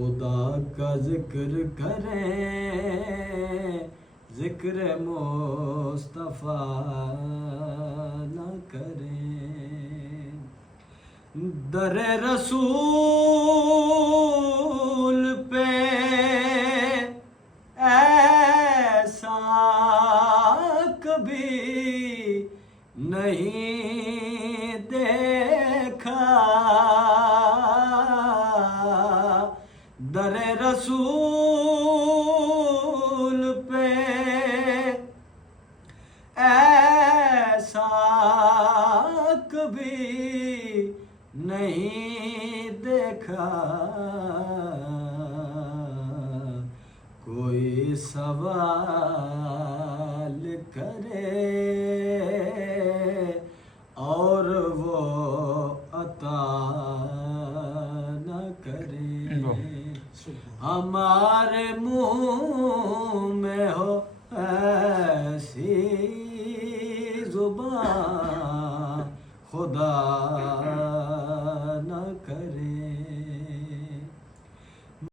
خدا کا ذکر کریں ذکر مصطفیٰ نہ کریں. در رسول پہ ایسا کبھی نہیں دیکھا. در رسول پہ ایسا کبھی نہیں دیکھا. کوئی سوال کرے اور وہ عطا نہ کرے. ہمارے منہ میں ہو ایسی زبان خدا